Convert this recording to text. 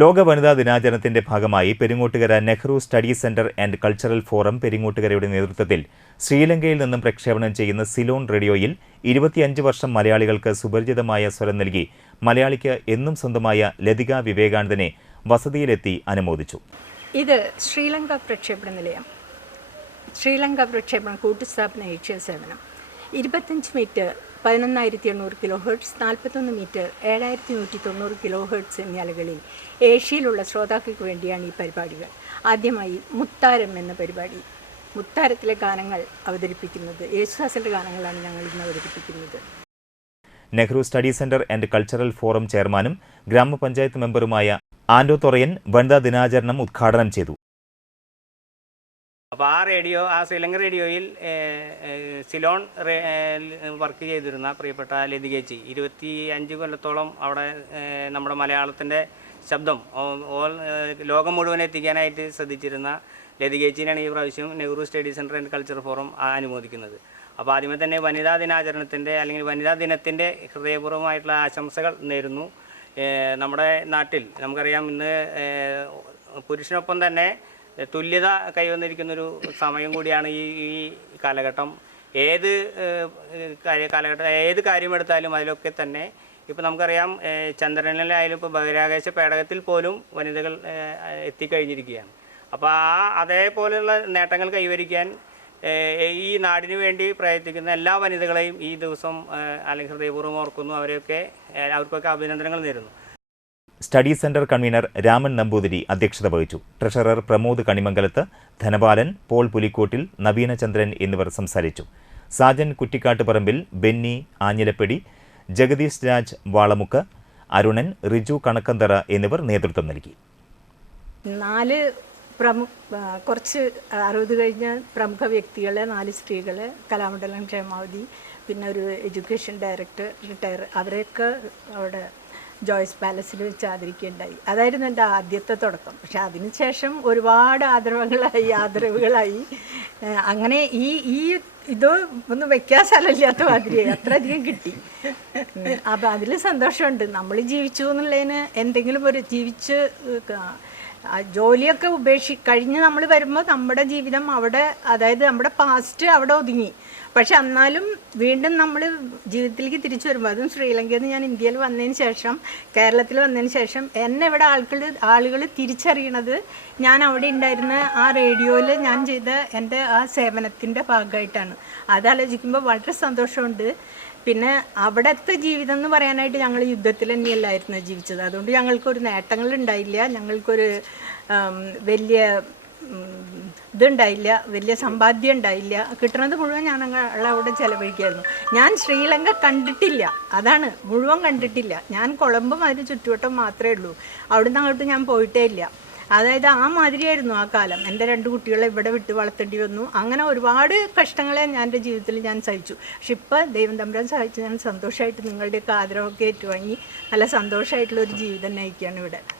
ലോക വനിതാ ദിനാചരണത്തിന്റെ ഭാഗമായി Peringottukara Nehru study centre and cultural forum പെരിങ്ങോട്ടുകരയുടെ നേതൃത്വത്തിൽ ശ്രീലങ്കയിൽ നിന്നും പ്രക്ഷേപണം ചെയ്യുന്ന സിലോൺ റേഡിയോയിൽ 25 വർഷം മലയാളികൾക്ക് സുപരിചിതമായ സ്വരം നൽകി മലയാളിക്ക് എന്നും സ്വന്തമായ ലതിക വിവേകാനന്ദനെ വസതിയിലെത്തി അനുമോദിച്ചു. ഇത് ശ്രീലങ്ക പ്രക്ഷേപണ നിലയം, ശ്രീലങ്ക പ്രക്ഷേപണ കൂട്ടുസ്ഥാപന ഏഷ്യ സേവനം 25 metre 11,800 kilo hertz, 41 metre 7,190 kilo hertz എന്നീ അലകളിൽ ഏഷ്യയിലുള്ള ശ്രോതാക്കൾക്ക് വേണ്ടിയാണ് ഈ പരിപാടികൾ. ആദ്യമായി മുത്താരം എന്ന പരിപാടി, മുത്താരത്തിലെ ഗാനങ്ങൾ അവതരിപ്പിക്കുന്നത് യേശുദാസിൻ്റെ ഗാനങ്ങളാണ് ഞങ്ങൾ ഇന്ന് അവതരിപ്പിക്കുന്നത്. Nehru study centre and cultural forum ചെയർമാനും ഗ്രാമപഞ്ചായത്ത് മെമ്പറുമായ ആൻഡോ തൊറയൻ വനിതാ ദിനാചരണം ഉദ്ഘാടനം ചെയ്തു. അപ്പോൾ ആ ശ്രീലങ്ക റേഡിയോയിൽ സിലോൺ വർക്ക് ചെയ്തിരുന്ന പ്രിയപ്പെട്ട ലതികേച്ചി 25 കൊല്ലത്തോളം അവിടെ നമ്മുടെ മലയാളത്തിൻ്റെ ശബ്ദം ലോകം മുഴുവൻ എത്തിക്കാനായിട്ട് ശ്രദ്ധിച്ചിരുന്ന ലതികേച്ചിനാണ് ഈ പ്രാവശ്യം Nehru study centre and culture forum അനുമോദിക്കുന്നത്. അപ്പോൾ ആദ്യമേ തന്നെ വനിതാ ദിനാചരണത്തിൻ്റെ അല്ലെങ്കിൽ വനിതാ ദിനത്തിൻ്റെ ഹൃദയപൂർവ്വമായിട്ടുള്ള ആശംസകൾ നേരുന്നു. നമ്മുടെ നാട്ടിൽ നമുക്കറിയാം ഇന്ന് പുരുഷനൊപ്പം തന്നെ തുല്യത കൈവന്നിരിക്കുന്നൊരു സമയം കൂടിയാണ് ഈ കാലഘട്ടം. ഏത് കാര്യമെടുത്താലും അതിലൊക്കെ തന്നെ ഇപ്പോൾ നമുക്കറിയാം ചന്ദ്രനിലായാലും ഇപ്പോൾ ബഹിരാകാശ പേടകത്തിൽ പോലും വനിതകൾ എത്തിക്കഴിഞ്ഞിരിക്കുകയാണ്. അപ്പോൾ അതേപോലെയുള്ള നേട്ടങ്ങൾ കൈവരിക്കാൻ ഈ നാടിനു വേണ്ടി പ്രയത്നിക്കുന്ന എല്ലാ വനിതകളെയും ഈ ദിവസം അല്ലെങ്കിൽ ഹൃദയപൂർവ്വം ഓർക്കുന്നു. അവർക്കൊക്കെ അഭിനന്ദനങ്ങൾ നേരുന്നു. Study centre convener Raman Namboothiri അധ്യക്ഷത വഹിച്ചു. ട്രഷറർ പ്രമോദ് കണിമംഗലത്ത്, ധനപാലൻ, പോൾ പുലിക്കോട്ടിൽ, നവീനചന്ദ്രൻ എന്നിവർ സംസാരിച്ചു. സാജൻ കുറ്റിക്കാട്ടുപറമ്പിൽ, ബെന്നി ആഞ്ഞിലപ്പെടി, ജഗദീഷ് രാജ് വാളമുക്ക്, അരുണൻ, റിജു കണക്കന്തറ എന്നിവർ നേതൃത്വം നൽകി. 4 കുറച്ച് 60 കഴിഞ്ഞ പ്രമുഖ വ്യക്തികളെ, 4 സ്ത്രീകളെ, കലാമണ്ഡലം ക്ഷേമാവതി, പിന്നെ ഒരു എഡ്യൂക്കേഷൻ ഡയറക്ടർ റിട്ടയർ, അവരെയൊക്കെ അവിടെ ജോയ്സ് പാലസിൽ വെച്ച് ആദരിക്കുകയുണ്ടായി. അതായിരുന്നു എൻ്റെ ആദ്യത്തെ തുടക്കം. പക്ഷെ അതിനുശേഷം ഒരുപാട് ആദരവുകളായി. അങ്ങനെ ഇത് ഒന്നും വെക്കാൻ സ്ഥലമില്ലാത്ത മാതിരിയായി, അത്രയധികം കിട്ടി. അപ്പം അതിൽ സന്തോഷമുണ്ട്. നമ്മൾ ജീവിച്ചു എന്നുള്ളതിന് എന്തെങ്കിലും ഒരു ജീവിച്ച് ജോലിയൊക്കെ കഴിഞ്ഞ് നമ്മൾ വരുമ്പോൾ നമ്മുടെ ജീവിതം അവിടെ, അതായത് നമ്മുടെ പാസ്റ്റ് അവിടെ ഒതുങ്ങി. പക്ഷെ എന്നാലും വീണ്ടും നമ്മൾ ജീവിതത്തിലേക്ക് തിരിച്ചു വരുമ്പോൾ, അതും ശ്രീലങ്കയിൽ നിന്ന് ഞാൻ ഇന്ത്യയിൽ വന്നതിന് ശേഷം, കേരളത്തിൽ വന്നതിന് ശേഷം എന്നെ ഇവിടെ ആളുകൾ തിരിച്ചറിയണത് ഞാൻ അവിടെ ഉണ്ടായിരുന്ന ആ റേഡിയോയിൽ ഞാൻ ചെയ്ത എൻ്റെ ആ സേവനത്തിൻ്റെ ഭാഗമായിട്ടാണ്. അതാലോചിക്കുമ്പോൾ വളരെ സന്തോഷമുണ്ട്. പിന്നെ അവിടുത്തെ ജീവിതം എന്ന് പറയാനായിട്ട് ഞങ്ങൾ യുദ്ധത്തിൽ തന്നെയല്ലായിരുന്നു ജീവിച്ചത്. അതുകൊണ്ട് ഞങ്ങൾക്കൊരു നേട്ടങ്ങളുണ്ടായില്ല, ഞങ്ങൾക്കൊരു വലിയ ഇതുണ്ടായില്ല, വലിയ സമ്പാദ്യം ഉണ്ടായില്ല. കിട്ടുന്നത് മുഴുവൻ ഞാൻ അവിടെ ചിലവഴിക്കായിരുന്നു. ഞാൻ ശ്രീലങ്ക കണ്ടിട്ടില്ല, അതാണ്, മുഴുവൻ കണ്ടിട്ടില്ല. ഞാൻ കൊളംബും അതിന് ചുറ്റുവട്ടം മാത്രമേ ഉള്ളൂ. അവിടുന്ന് അങ്ങോട്ട് ഞാൻ പോയിട്ടേ ഇല്ല. അതായത് ആ മാതിരിയായിരുന്നു ആ കാലം. എൻ്റെ 2 കുട്ടികളെ ഇവിടെ വിട്ട് വളർത്തേണ്ടി വന്നു. അങ്ങനെ ഒരുപാട് കഷ്ടങ്ങളെ എൻ്റെ ജീവിതത്തിൽ ഞാൻ സഹിച്ചു. പക്ഷെ ഇപ്പോൾ ദൈവം തമ്പുരാൻ സഹായിച്ച് ഞാൻ സന്തോഷമായിട്ട് നിങ്ങളുടെയൊക്കെ ആദരവൊക്കെ ഏറ്റുവാങ്ങി നല്ല സന്തോഷമായിട്ടുള്ളൊരു ജീവിതം നയിക്കുകയാണ് ഇവിടെ.